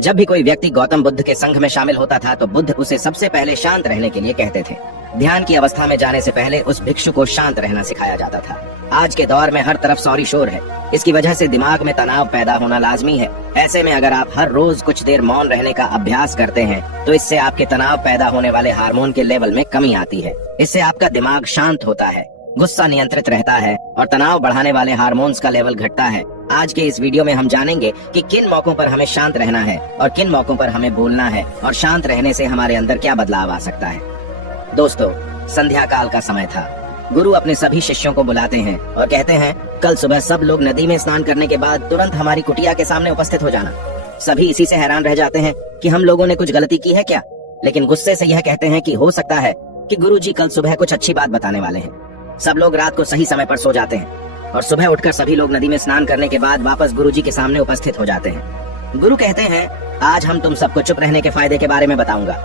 जब भी कोई व्यक्ति गौतम बुद्ध के संघ में शामिल होता था तो बुद्ध उसे सबसे पहले शांत रहने के लिए कहते थे। ध्यान की अवस्था में जाने से पहले उस भिक्षु को शांत रहना सिखाया जाता था। आज के दौर में हर तरफ सौरी शोर है। इसकी वजह से दिमाग में तनाव पैदा होना लाजमी है। ऐसे में अगर आप हर रोज कुछ देर मौन रहने का अभ्यास करते हैं तो इससे आपके तनाव पैदा होने वाले हार्मोन के लेवल में कमी आती है। इससे आपका दिमाग शांत होता है, गुस्सा नियंत्रित रहता है और तनाव बढ़ाने वाले हार्मोन्स का लेवल घटता है। आज के इस वीडियो में हम जानेंगे कि किन मौकों पर हमें शांत रहना है और किन मौकों पर हमें बोलना है और शांत रहने से हमारे अंदर क्या बदलाव आ सकता है। दोस्तों, संध्या काल का समय था। गुरु अपने सभी शिष्यों को बुलाते हैं और कहते हैं, कल सुबह सब लोग नदी में स्नान करने के बाद तुरंत हमारी कुटिया के सामने उपस्थित हो जाना। सभी इसी से हैरान रह जाते हैं कि हम लोगों ने कुछ गलती की है क्या, लेकिन गुस्से से यह कहते हैं कि हो सकता है कि गुरु जी कल सुबह कुछ अच्छी बात बताने वाले हैं। सब लोग रात को सही समय पर सो जाते हैं और सुबह उठकर सभी लोग नदी में स्नान करने के बाद वापस गुरु जी के सामने उपस्थित हो जाते हैं। गुरु कहते हैं, आज हम तुम सबको चुप रहने के फायदे के बारे में बताऊंगा।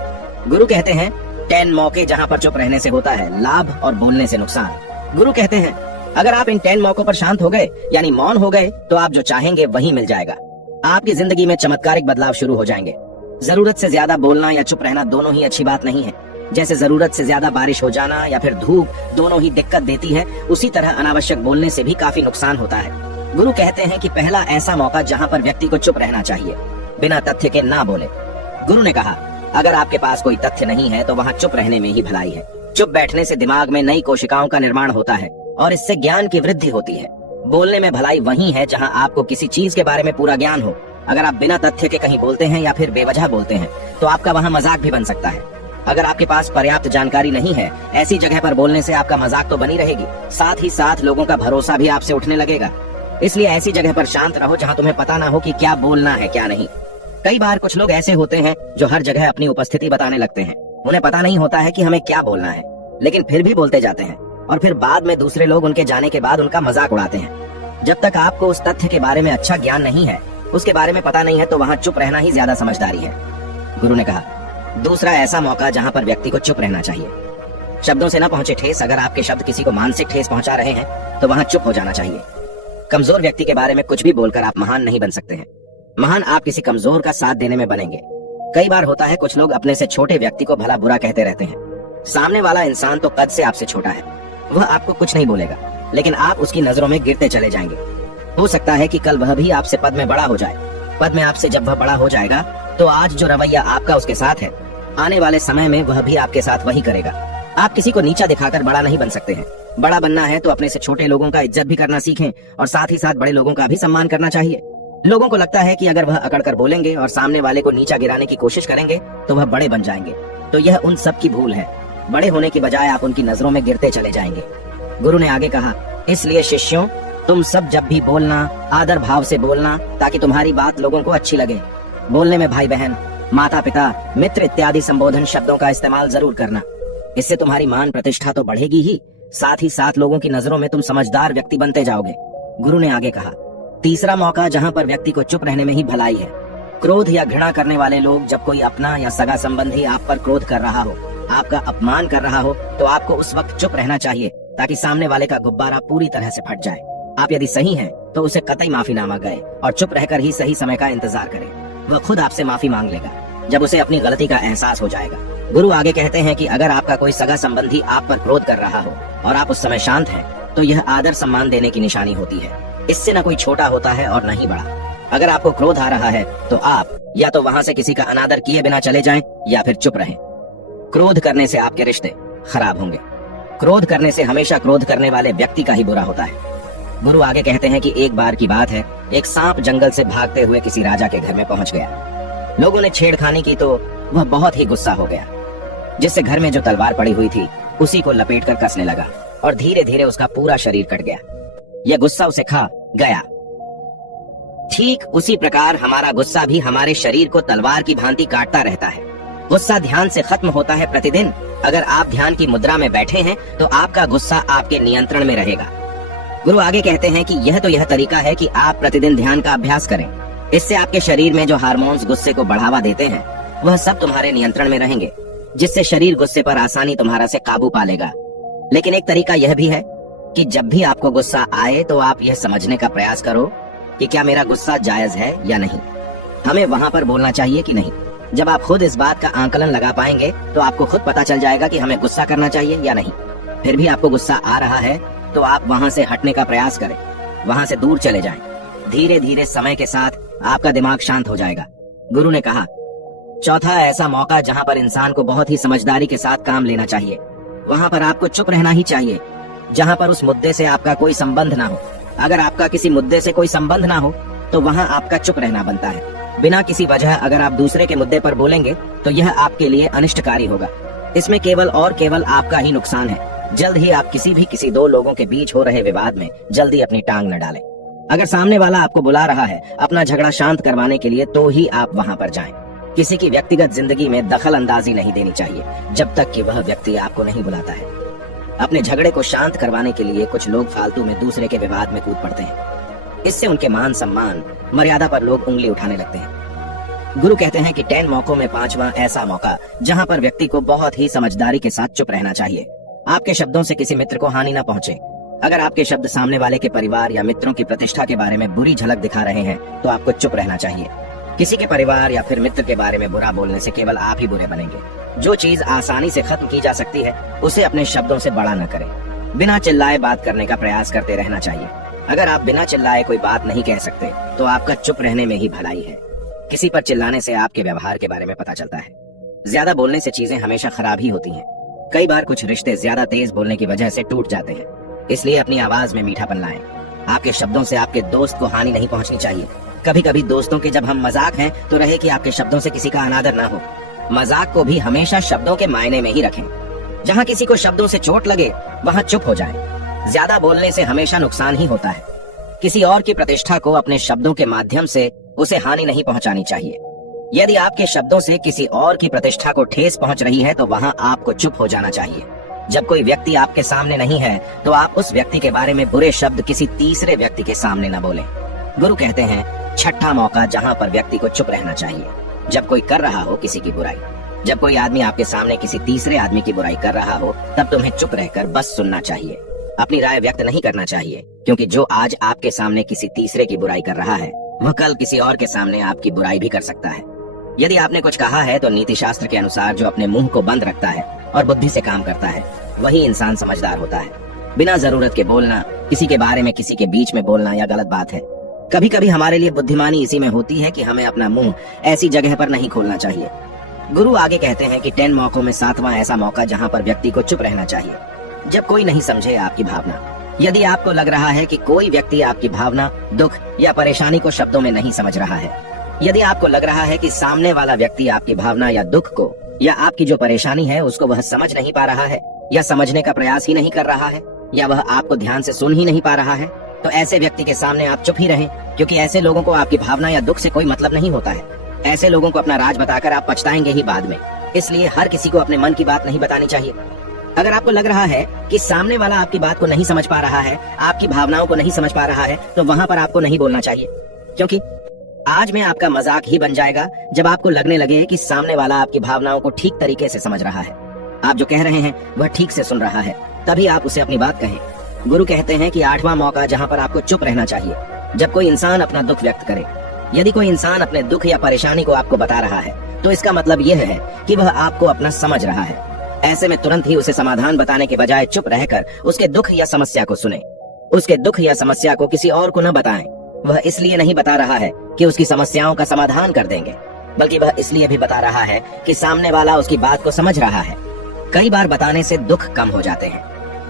गुरु कहते हैं, 10 मौके जहां पर चुप रहने से होता है लाभ और बोलने से नुकसान। गुरु कहते हैं, अगर आप इन 10 मौकों पर शांत हो गए यानी मौन हो गए तो आप जो चाहेंगे वही मिल जाएगा। आपकी जिंदगी में चमत्कारिक बदलाव शुरू हो जाएंगे। जरूरत से ज्यादा बोलना या चुप रहना दोनों ही अच्छी बात नहीं है। जैसे जरूरत से ज्यादा बारिश हो जाना या फिर धूप दोनों ही दिक्कत देती है, उसी तरह अनावश्यक बोलने से भी काफी नुकसान होता है। गुरु कहते हैं कि पहला ऐसा मौका जहां पर व्यक्ति को चुप रहना चाहिए, बिना तथ्य के ना बोले। गुरु ने कहा, अगर आपके पास कोई तथ्य नहीं है तो वहाँ चुप रहने में ही भलाई है। चुप बैठने से दिमाग में नई कोशिकाओं का निर्माण होता है और इससे ज्ञान की वृद्धि होती है। बोलने में भलाई वही है जहाँ आपको किसी चीज के बारे में पूरा ज्ञान हो। अगर आप बिना तथ्य के कहीं बोलते हैं या फिर बेवजह बोलते हैं तो आपका वहाँ मजाक भी बन सकता है। अगर आपके पास पर्याप्त जानकारी नहीं है, ऐसी जगह पर बोलने से आपका मजाक तो बनी रहेगी, साथ ही साथ लोगों का भरोसा भी आपसे उठने लगेगा। इसलिए ऐसी जगह पर शांत रहो जहाँ तुम्हें पता ना हो कि क्या बोलना है क्या नहीं। कई बार कुछ लोग ऐसे होते हैं जो हर जगह अपनी उपस्थिति बताने लगते हैं। उन्हें पता नहीं होता है कि हमें क्या बोलना है, लेकिन फिर भी बोलते जाते हैं और फिर बाद में दूसरे लोग उनके जाने के बाद उनका मजाक उड़ाते हैं। जब तक आपको उस तथ्य के बारे में अच्छा ज्ञान नहीं है, उसके बारे में पता नहीं है, तो वहाँ चुप रहना ही ज्यादा समझदारी है। गुरु ने कहा, दूसरा ऐसा मौका जहाँ पर व्यक्ति को चुप रहना चाहिए। शब्दों से न पहुंचे ठेस। अगर आपके शब्द किसी को मानसिक ठेस पहुंचा रहे हैं तो वहाँ चुप हो जाना चाहिए। कमजोर व्यक्ति के बारे में कुछ भी बोलकर आप महान नहीं बन सकते हैं। महान आप किसी कमजोर का साथ देने में बनेंगे। कई बार होता है कुछ लोग अपने से छोटे व्यक्ति को भला बुरा कहते रहते हैं। सामने वाला इंसान तो कद से आपसे छोटा है, वह आपको कुछ नहीं बोलेगा, लेकिन आप उसकी नजरों में गिरते चले जाएंगे। हो सकता है कि कल वह भी आपसे पद में बड़ा हो जाए। पद में आपसे जब वह बड़ा हो जाएगा तो आज जो रवैया आपका उसके साथ है, आने वाले समय में वह भी आपके साथ वही करेगा। आप किसी को नीचा दिखाकर बड़ा नहीं बन सकते हैं। बड़ा बनना है तो अपने से छोटे लोगों का इज्जत भी करना सीखें और साथ ही साथ बड़े लोगों का भी सम्मान करना चाहिए। लोगों को लगता है कि अगर वह अकड़ कर बोलेंगे और सामने वाले को नीचा गिराने की कोशिश करेंगे तो वह बड़े बन जाएंगे, तो यह उन सब की भूल है। बड़े होने की बजाय आप उनकी नजरों में गिरते चले जाएंगे। गुरु ने आगे कहा, इसलिए शिष्यों, तुम सब जब भी बोलना आदर भाव से बोलना ताकि तुम्हारी बात लोगों को अच्छी लगे। बोलने में भाई बहन, माता पिता, मित्र इत्यादि संबोधन शब्दों का इस्तेमाल जरूर करना। इससे तुम्हारी मान प्रतिष्ठा तो बढ़ेगी ही, साथ ही साथ लोगों की नजरों में तुम समझदार व्यक्ति बनते जाओगे। गुरु ने आगे कहा, तीसरा मौका जहाँ पर व्यक्ति को चुप रहने में ही भलाई है। क्रोध या घृणा करने वाले लोग, जब कोई अपना या सगा संबंधी आप पर क्रोध कर रहा हो, आपका अपमान कर रहा हो, तो आपको उस वक्त चुप रहना चाहिए ताकि सामने वाले का गुब्बारा पूरी तरह से फट जाए। आप यदि सही हैं तो उसे कतई माफीनामा गए और चुप रहकर ही सही समय का इंतजार करें। वह खुद आपसे माफी मांग लेगा जब उसे अपनी गलती का एहसास हो जाएगा। गुरु आगे कहते हैं कि अगर आपका कोई सगा संबंधी आप पर क्रोध कर रहा हो और आप उस समय शांत हैं, तो यह आदर सम्मान देने की निशानी होती है। इससे न कोई छोटा होता है और न ही बड़ा। अगर आपको क्रोध आ रहा है तो आप या तो वहाँ से किसी का अनादर किए बिना चले जाएं या फिर चुप रहें। क्रोध करने से आपके रिश्ते खराब होंगे। क्रोध करने से हमेशा क्रोध करने वाले व्यक्ति का ही बुरा होता है। गुरु आगे कहते हैं कि एक बार की बात है, एक सांप जंगल से भागते हुए किसी राजा के घर में पहुंच गया। लोगों ने छेड़खानी की तो वह बहुत ही गुस्सा हो गया, जिससे घर में जो तलवार पड़ी हुई थी उसी को लपेटकर कसने लगा और धीरे धीरे उसका पूरा शरीर कट गया। यह गुस्सा उसे खा गया। ठीक उसी प्रकार हमारा गुस्सा भी हमारे शरीर को तलवार की भांति काटता रहता है। गुस्सा ध्यान से खत्म होता है प्रतिदिन। अगर आप ध्यान की मुद्रा में बैठे हैं तो आपका गुस्सा आपके नियंत्रण में रहेगा। गुरु आगे कहते हैं कि यह तरीका है कि आप प्रतिदिन ध्यान का अभ्यास करें। इससे आपके शरीर में जो हार्मोन्स गुस्से को बढ़ावा देते हैं वह सब तुम्हारे नियंत्रण में रहेंगे, जिससे शरीर गुस्से पर आसानी तुम्हारा से काबू पा लेगा। लेकिन एक तरीका यह भी है कि जब भी आपको गुस्सा आए तो आप यह समझने का प्रयास करो कि क्या मेरा गुस्सा जायज है या नहीं। हमें वहाँ पर बोलना चाहिए कि नहीं। जब आप खुद इस बात का आंकलन लगा पाएंगे तो आपको खुद पता चल जाएगा कि हमें गुस्सा करना चाहिए या नहीं। फिर भी आपको गुस्सा आ रहा है तो आप वहाँ से हटने का प्रयास करें, वहाँ से दूर चले जाएं। धीरे धीरे समय के साथ आपका दिमाग शांत हो जाएगा। गुरु ने कहा, चौथा ऐसा मौका जहाँ पर इंसान को बहुत ही समझदारी के साथ काम लेना चाहिए, वहाँ पर आपको चुप रहना ही चाहिए। जहाँ पर उस मुद्दे से आपका कोई संबंध ना हो। अगर आपका किसी मुद्दे से कोई संबंध ना हो तो वहाँ आपका चुप रहना बनता है। बिना किसी वजह अगर आप दूसरे के मुद्दे पर बोलेंगे तो यह आपके लिए अनिष्टकारी होगा। इसमें केवल और केवल आपका ही नुकसान है। जल्द ही आप किसी दो लोगों के बीच हो रहे विवाद में जल्दी अपनी टांग न डालें। अगर सामने वाला आपको बुला रहा है अपना झगड़ा शांत करवाने के लिए तो ही आप वहाँ पर जाएं। किसी की व्यक्तिगत जिंदगी में दखल अंदाजी नहीं देनी चाहिए जब तक कि वह व्यक्ति आपको नहीं बुलाता है। अपने झगड़े को शांत करवाने के लिए कुछ लोग फालतू में दूसरे के विवाद में कूद पड़ते हैं। इससे उनके मान सम्मान मर्यादा पर लोग उंगली उठाने लगते हैं। गुरु कहते हैं कि 10 मौकों में 5वां ऐसा मौका जहां पर व्यक्ति को बहुत ही समझदारी के साथ चुप रहना चाहिए। आपके शब्दों से किसी मित्र को हानि न पहुंचे। अगर आपके शब्द सामने वाले के परिवार या मित्रों की प्रतिष्ठा के बारे में बुरी झलक दिखा रहे हैं तो आपको चुप रहना चाहिए। किसी के परिवार या फिर मित्र के बारे में बुरा बोलने से केवल आप ही बुरे बनेंगे। जो चीज आसानी से खत्म की जा सकती है उसे अपने शब्दों से बड़ा न करें। बिना चिल्लाए बात करने का प्रयास करते रहना चाहिए। अगर आप बिना चिल्लाए कोई बात नहीं कह सकते तो आपका चुप रहने में ही भलाई है। किसी पर चिल्लाने से आपके व्यवहार के बारे में पता चलता है। ज्यादा बोलने से चीजें हमेशा खराब ही होती हैं। कई बार कुछ रिश्ते ज्यादा तेज बोलने की वजह से टूट जाते हैं। इसलिए अपनी आवाज में मीठापन लाएं। आपके शब्दों से आपके दोस्त को हानि नहीं पहुंचनी चाहिए। कभी कभी दोस्तों के जब हम मजाक हैं तो रहे कि आपके शब्दों से किसी का अनादर ना हो। मजाक को भी हमेशा शब्दों के मायने में ही रखें। जहाँ किसी को शब्दों से चोट लगे वहाँ चुप हो जाएं। ज्यादा बोलने से हमेशा नुकसान ही होता है। किसी और की प्रतिष्ठा को अपने शब्दों के माध्यम से उसे हानि नहीं पहुंचानी चाहिए। यदि आपके शब्दों से किसी और की प्रतिष्ठा को ठेस पहुंच रही है तो वहाँ आपको चुप हो जाना चाहिए। जब कोई व्यक्ति आपके सामने नहीं है तो आप उस व्यक्ति के बारे में बुरे शब्द किसी तीसरे व्यक्ति के सामने न बोलें। गुरु कहते हैं, छठा मौका जहाँ पर व्यक्ति को चुप रहना चाहिए, जब कोई कर रहा हो किसी की बुराई। जब कोई आदमी आपके सामने किसी तीसरे आदमी की बुराई कर रहा हो तब तुम्हें चुप रहकर बस सुनना चाहिए। अपनी राय व्यक्त नहीं करना चाहिए, क्योंकि जो आज आपके सामने किसी तीसरे की बुराई कर रहा है वह कल किसी और के सामने आपकी बुराई भी कर सकता है। यदि आपने कुछ कहा है तो नीति शास्त्र के अनुसार जो अपने मुंह को बंद रखता है और बुद्धि से काम करता है वही इंसान समझदार होता है। बिना जरूरत के बोलना, किसी के बारे में किसी के बीच में बोलना यह गलत बात है। कभी कभी हमारे लिए बुद्धिमानी इसी में होती है कि हमें अपना मुंह ऐसी जगह पर नहीं खोलना चाहिए। गुरु आगे कहते हैं कि 10 मौकों में 7वां ऐसा मौका जहाँ पर व्यक्ति को चुप रहना चाहिए, जब कोई नहीं समझे आपकी भावना। यदि आपको लग रहा है कि कोई व्यक्ति आपकी भावना, दुख या परेशानी को शब्दों में नहीं समझ रहा है, यदि आपको लग रहा है कि सामने वाला व्यक्ति आपकी भावना या दुख को या आपकी जो परेशानी है उसको वह समझ नहीं पा रहा है या समझने का प्रयास ही नहीं कर रहा है या वह आपको ध्यान से सुन ही नहीं पा रहा है, तो ऐसे व्यक्ति के सामने आप चुप ही रहें, क्योंकि ऐसे लोगों को आपकी भावना या दुख से कोई मतलब नहीं होता है। ऐसे लोगों को अपना राज बताकर आप पछताएंगे ही बाद में। इसलिए हर किसी को अपने मन की बात नहीं बतानी चाहिए। अगर आपको लग रहा है कि सामने वाला आपकी बात को नहीं समझ पा रहा है, आपकी भावनाओं को नहीं समझ पा रहा है, तो वहाँ पर आपको नहीं बोलना चाहिए, क्योंकि आज में आपका मजाक ही बन जाएगा जब आपको लगने लगे कि सामने वाला आपकी भावनाओं को ठीक तरीके से समझ रहा है, आप जो कह रहे हैं वह ठीक से सुन रहा है, तभी आप उसे अपनी बात कहें। गुरु कहते हैं कि 8वां मौका जहाँ पर आपको चुप रहना चाहिए, जब कोई इंसान अपना दुख व्यक्त करे। यदि कोई इंसान अपने दुख या परेशानी को आपको बता रहा है तो इसका मतलब यह है कि वह आपको अपना समझ रहा है। ऐसे में तुरंत ही उसे समाधान बताने के बजाय चुप रहकर उसके दुख या समस्या को सुने। उसके दुख या समस्या को किसी और को न बताएं। वह इसलिए नहीं बता रहा है कि उसकी समस्याओं का समाधान कर देंगे, बल्कि वह इसलिए भी बता रहा है कि सामने वाला उसकी बात को समझ रहा है। कई बार बताने से दुख कम हो जाते हैं।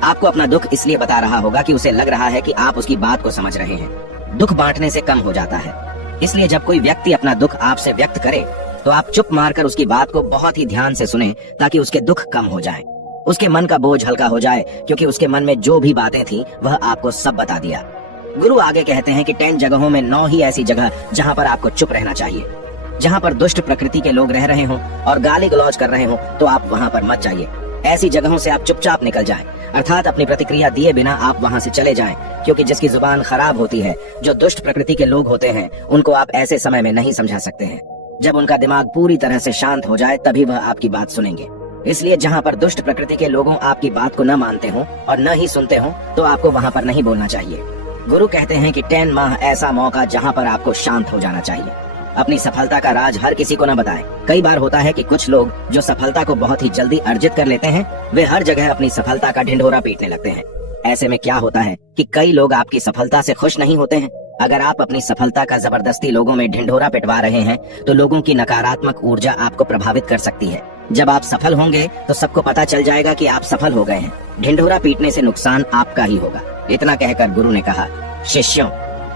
आपको अपना दुख इसलिए बता रहा होगा कि उसे लग रहा है कि आप उसकी बात को समझ रहे हैं। दुख बांटने से कम हो जाता है। इसलिए जब कोई व्यक्ति अपना दुख आपसे व्यक्त करे तो आप चुप मारकर उसकी बात को बहुत ही ध्यान से सुने, ताकि उसके दुख कम हो जाए, उसके मन का बोझ हल्का हो जाए, क्योंकि उसके मन में जो भी बातें थी वह आपको सब बता दिया। गुरु आगे कहते हैं कि 10 जगहों में 9 ही ऐसी जगह जहाँ पर आपको चुप रहना चाहिए। जहाँ पर दुष्ट प्रकृति के लोग रह रहे हों और गाली गलौज कर रहे हों तो आप वहाँ पर मत जाइए। ऐसी जगहों से आप चुपचाप निकल जाएं, अर्थात अपनी प्रतिक्रिया दिए बिना आप वहाँ से चले जाएं, क्योंकि जिसकी जुबान खराब होती है, जो दुष्ट प्रकृति के लोग होते हैं, उनको आप ऐसे समय में नहीं समझा सकते हैं। जब उनका दिमाग पूरी तरह से शांत हो जाए तभी वह आपकी बात सुनेंगे। इसलिए जहाँ पर दुष्ट प्रकृति के लोगों आपकी बात को न मानते हो और न ही सुनते हो तो आपको वहाँ पर नहीं बोलना चाहिए। गुरु कहते हैं कि 10 माह ऐसा मौका जहाँ पर आपको शांत हो जाना चाहिए। अपनी सफलता का राज हर किसी को न बताएं। कई बार होता है कि कुछ लोग जो सफलता को बहुत ही जल्दी अर्जित कर लेते हैं, वे हर जगह अपनी सफलता का ढिंढोरा पीटने लगते हैं। ऐसे में क्या होता है कि कई लोग आपकी सफलता से खुश नहीं होते हैं। अगर आप अपनी सफलता का जबरदस्ती लोगों में ढिंढोरा पिटवा रहे हैं, तो लोगों की नकारात्मक ऊर्जा आपको प्रभावित कर सकती है। जब आप सफल होंगे तो सबको पता चल जाएगा कि आप सफल हो गए हैं। ढिंढोरा पीटने से नुकसान आपका ही होगा। इतना कहकर गुरु ने कहा, शिष्यों,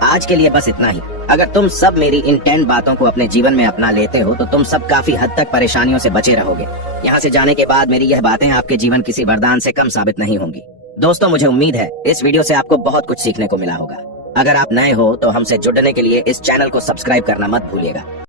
आज के लिए बस इतना ही। अगर तुम सब मेरी इन 10 बातों को अपने जीवन में अपना लेते हो तो तुम सब काफी हद तक परेशानियों से बचे रहोगे। यहाँ से जाने के बाद मेरी यह बातें आपके जीवन किसी वरदान से कम साबित नहीं होंगी। दोस्तों, मुझे उम्मीद है इस वीडियो से आपको बहुत कुछ सीखने को मिला होगा। अगर आप नए हो तो हमसे जुड़ने के लिए इस चैनल को सब्सक्राइब करना मत भूलिएगा।